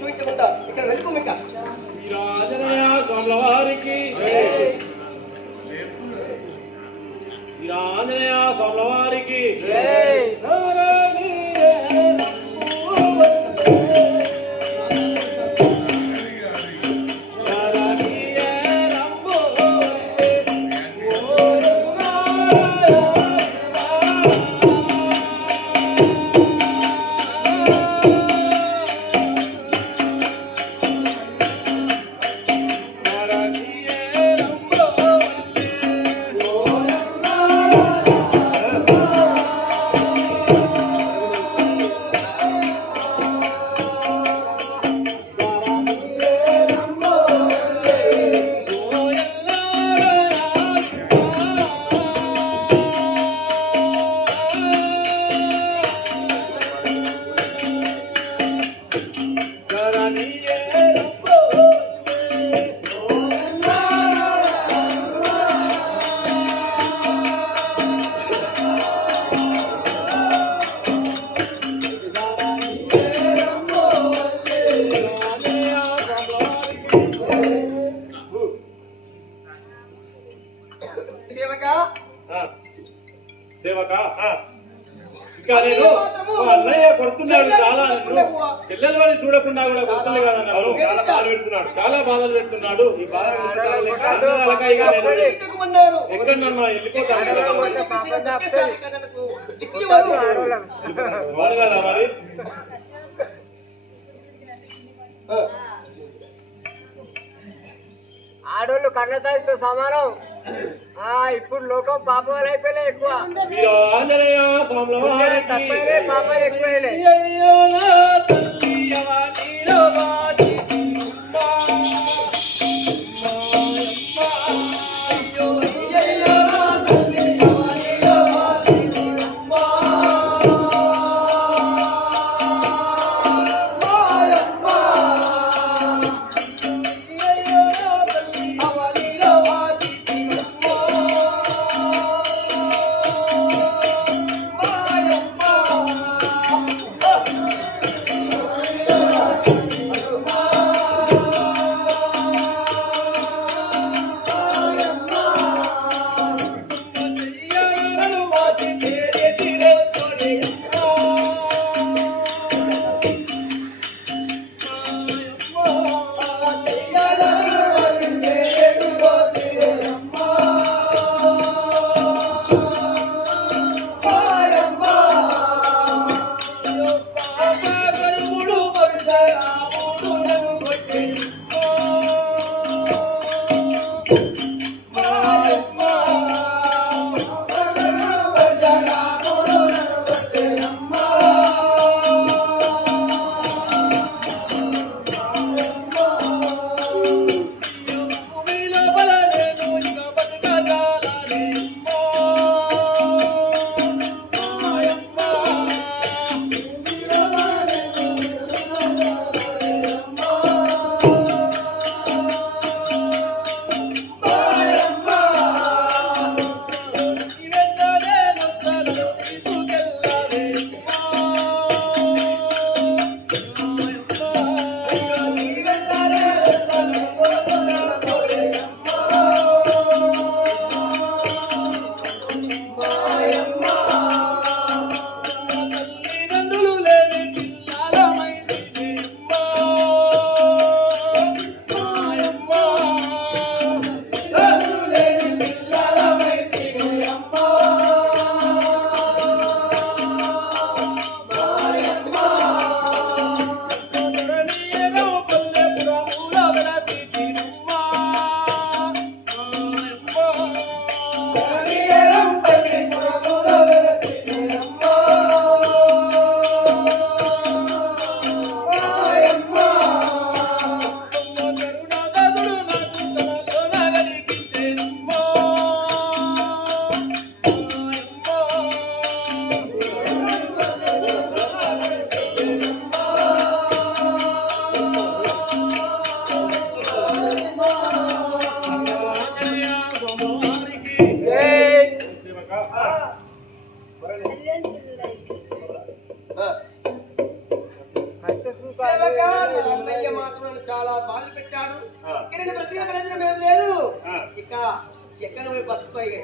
చూపించకుండా ఇక్కడ వెళ్ళిపోము ఇక. స్వామివారికి. వీరాంజనేయ స్వామివారికి. ఆంధ్రప్రదేశ్తో సమానం. ఇప్పుడు లోకం పాపాలు అయిపోయినాయి ఎక్కువ. తప్పైనా పాపాలు ఎక్కువైనాయి. చాలా బాధలు పెట్టాడు. ప్రతి ప్రయోజనం ఏం లేదు. ఇక ఎక్కడ పోయి బతుకుతాయి?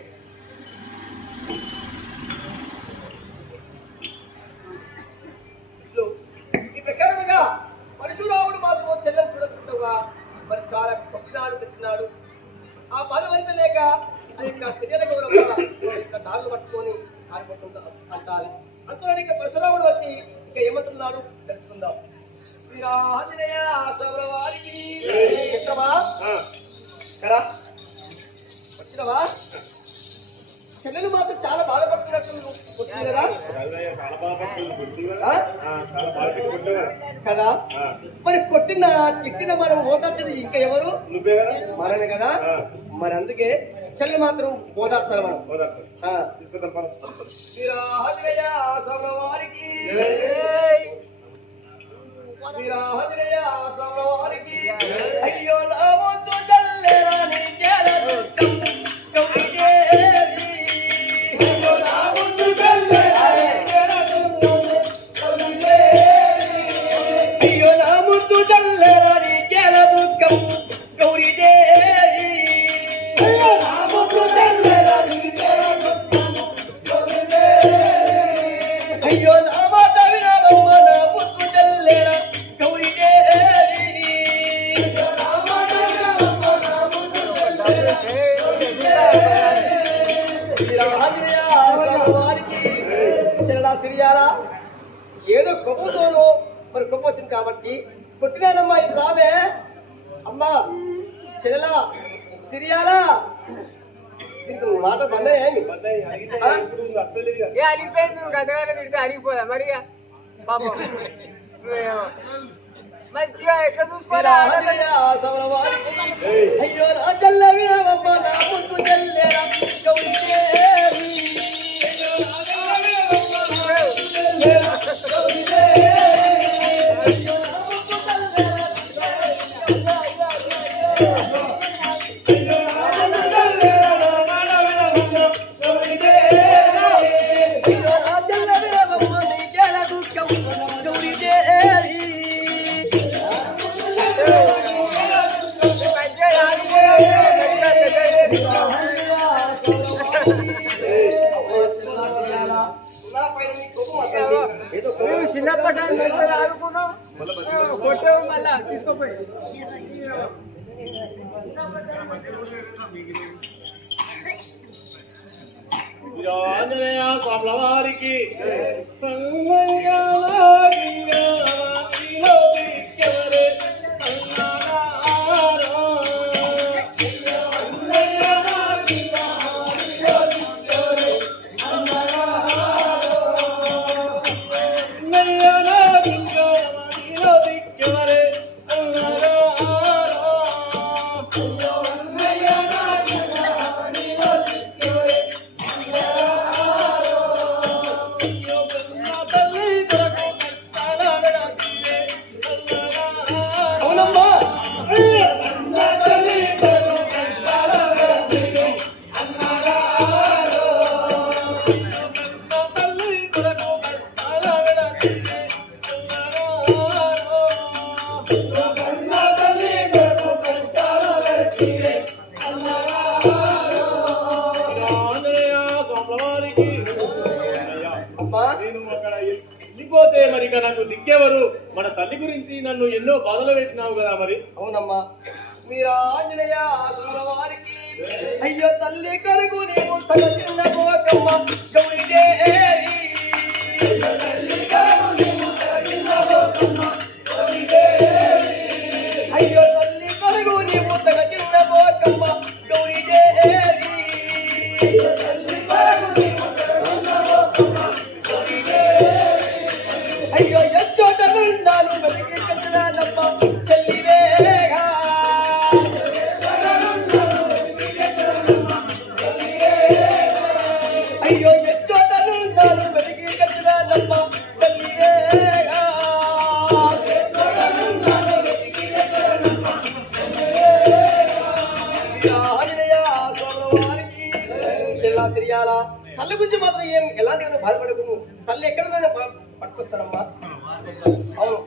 కదా వచ్చినవా? చెల్లెలు మాత్రం చాలా బాధపడుతున్నట్టు కదా? మరి కొట్టిన తిట్టిన మనం ఓదార్చడం ఇంకా ఎవరు? నువ్వే కదా? కదా? మరి అందుకే చెల్లి మాత్రం ఓదార్చాలి మనం. ఓదార్చాలి. శ్రీరాజయ్య సభ వారికి వారికి అయ్యో లాభంతో చల్లెరా నీ కేల రావే అమ్మా చెల్లెలా సిరియాలా దీనికి నువ్వు మాట బందే ఏమి ఏ అలిగిపోయింది నువ్వు గతగానే తిడితే అలిగిపోదా మరి పాపం మంచిగా ఎట్లా చూసుకోవాలా అయ్యో నా చెల్లె వినవమ్మ నా ముందు చెల్లెరా గౌరీ ఆంజనేయ స్వాముల వారికి. నన్ను ఎన్నో బాధలు పెట్టినావు కదా మరి. అవునమ్మా. మీరు ఆంజనేయ అయ్యో తల్లి కలుగు నేను సిరియాలా సిరియాలా తల్లి గురించి మాత్రం ఏం ఎలాంటి బాధపడకు తల్లి ఎక్కడ పట్టుకొస్తాడమ్మా అవును.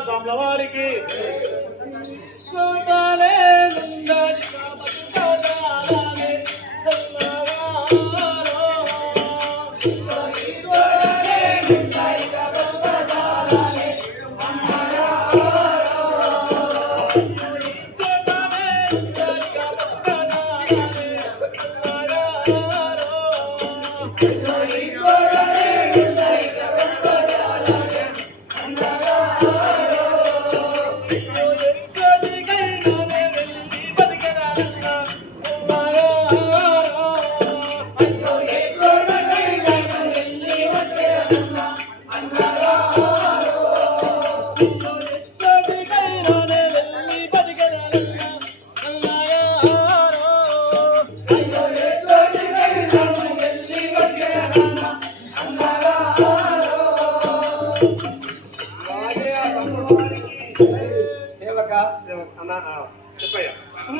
స్వామివారికి. ఉండాలి Hare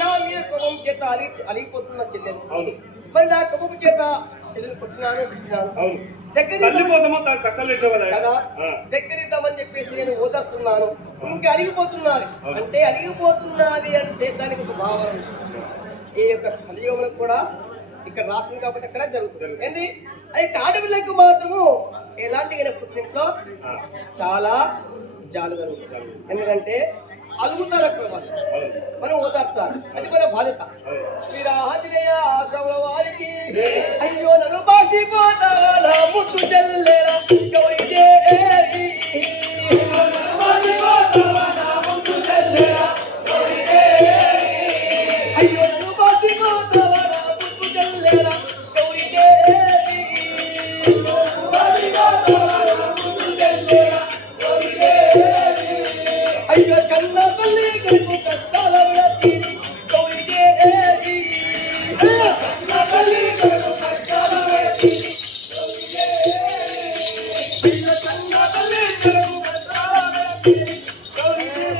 నా మీద కోపం చేత అలి అలిగిపోతున్న చెల్లెలు. మరి నా కోపం చేత చెల్లెలు కొట్టినాను తిట్టినాను దగ్గర దగ్గరిద్దామని చెప్పేసి నేను ఓదార్స్తున్నాను. ఇంకా అలిగిపోతున్నది అంటే అలిగిపోతున్నది అంటే దానికి ఒక భావన. ఈ యొక్క కలియుగంలో కూడా ఇక్కడ రాష్ట్రం కాబట్టి అక్కడ జరుగుతుంది. ఏంటి అయితే ఆడపిల్లకు మాత్రము ఎలాంటి పుట్టింట్లో చాలా జాలుగా ఉంటుంది. ఎందుకంటే అలుగుతారు మనం ఓదార్చాలి. అది మన బాధ్యత. శ్రీరాజనేయ ఆశ్రమ వారికి అయ్యో నన్ను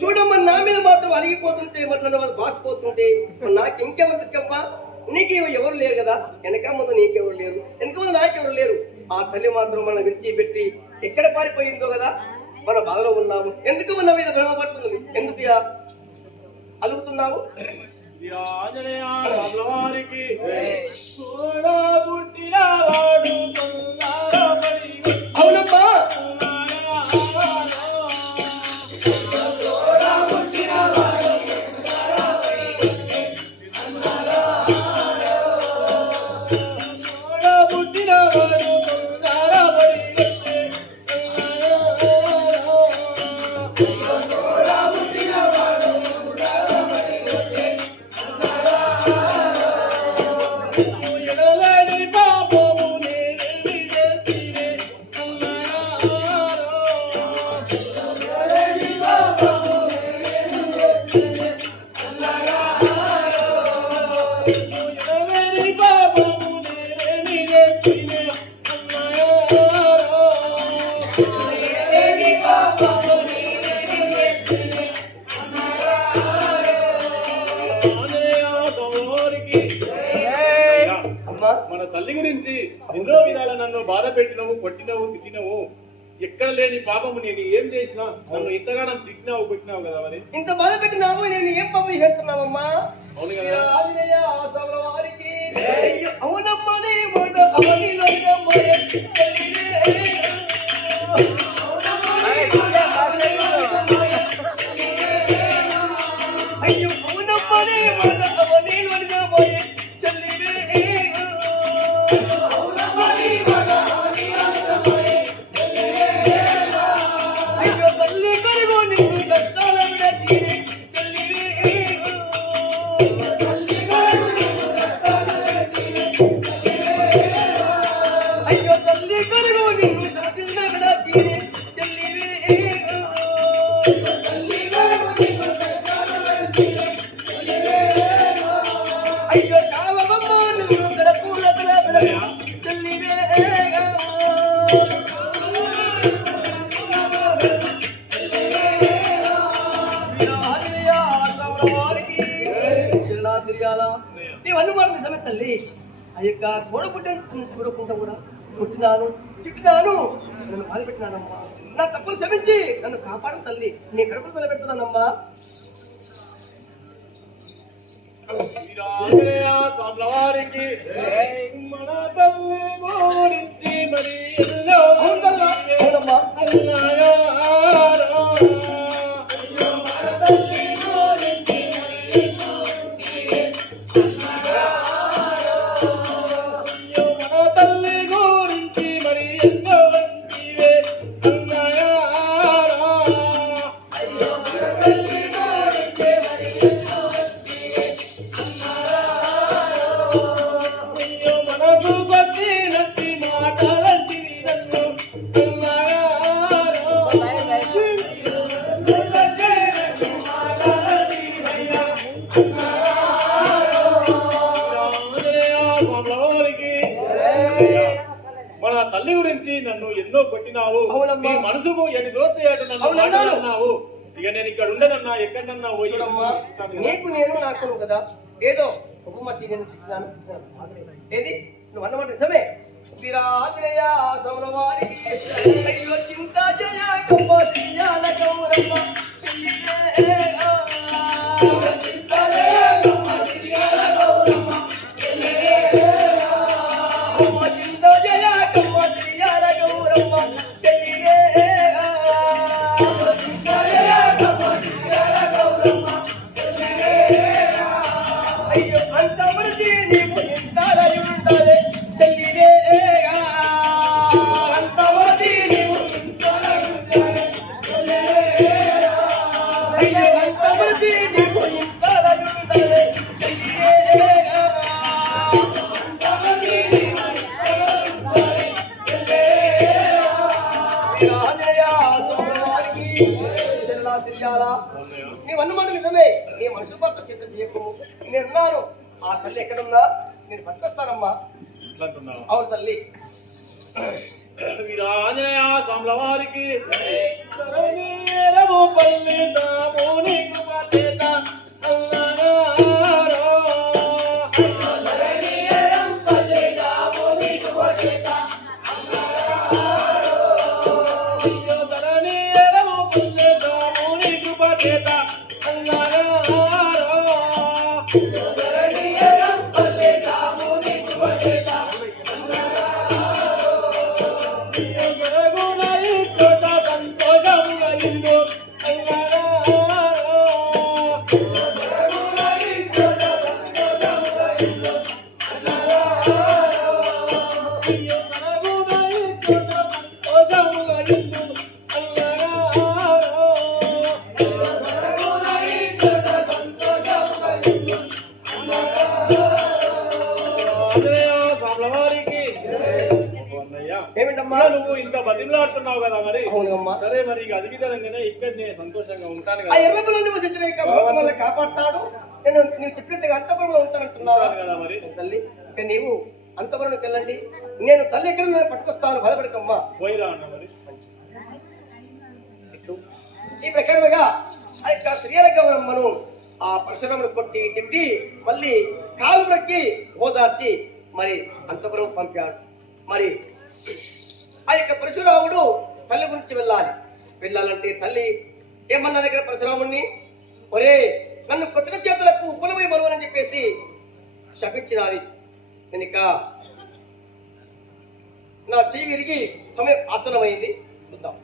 చూడమ్మ నా మీద మాత్రం అలిగిపోతుంటే మరి నన్ను బాసిపోతుంటే నాకు ఇంకెవరు దిక్కమ్మా నీకు ఎవరు లేరు కదా? వెనక ముందు నీకెవరు లేరు? వెనక ముందు నాకెవరు లేరు? ఆ తల్లి మాత్రం మనం విడిచిపెట్టి ఎక్కడ పారిపోయిందో కదా? మన బాధలో ఉన్నాము. ఎందుకు మన మీద భ్రమ పడుతుంది ఎందుకు అలుగుతున్నావు వారికి చూడబుట్టినవాడు Later. మన తల్లి గురించి ఎన్నో విధాల నన్ను బాధ పెట్టినవు కొట్టినవు తిట్టినవు. ఎక్కడ లేని పాపము నేను ఏం చేసినా నన్ను ఇంతగానం తిట్టినావు కొట్టినావు కదా మరి? ఇంత బాధ పెట్టినావు నేను ఏం పాపం చేస్తున్నావమ్మా? అవును కదా. అవునమ్మా తల్లి. ఆ యొక్క తోడ పుట్టిన చూడకుండా కూడా పుట్టినాను తిట్టినాను. నన్ను బాధపెట్టినానమ్మా నా తప్పులు క్షమించి నన్ను కాపాడు తల్లి. నీ కడుపులు తలపెడుతున్నానమ్మా. వారికి మన తల్లి గురించి మరి నీ మనసుకు దోస్తే ఇక నేను ఇక్కడ ఉండనన్నా ఎక్కడన్నా. నీకు నేను నాకు కదా. ఏదో ఉపమచ్చి నేను ఇస్తున్నాను. ఏది? నువ్వు అన్నమాట నిజమే. విరాజయ సౌరవారి చింత జయ గౌరమ్మ. people. ఆ తల్లి ఎక్కడుందా? నేను పట్టుకొస్తానమ్మా? అవును తల్లి. వీరాంజనేయ స్వాముల వారికి. పల్లి ఆ కదా ఎర్రబుల్లో నివసించిన యొక్క మనల్ని కాపాడతాడు. నేను నీవు చెప్పినట్టుగా అంతపురంలో ఉంటానంటున్నావా ఉంటాను కదా మరి. తల్లి ఇక నీవు అంతపురంకి వెళ్ళండి. నేను తల్లి ఎక్కడ నేను పట్టుకొస్తాను బాధపడకమ్మా పోయిరా అన్న మరి. ఈ ప్రకారముగా ఆ యొక్క స్త్రీల గౌరమ్మను ఆ పరశురామును కొట్టి తిట్టి మళ్ళీ కాలు నొక్కి ఓదార్చి మరి అంతపురం పంపాడు. మరి ఆ యొక్క పరశురాముడు తల్లి గురించి వెళ్ళాలి. వెళ్ళాలంటే తల్లి ఏమన్నా దగ్గర పరశురాముణ్ణి ఒరే నన్ను కొట్టిన చేతులకు కులమై మరువని చెప్పేసి శపించినది. నేను ఇక నా చెయ్యి విరిగి సమయం ఆసనమైంది. చూద్దాం.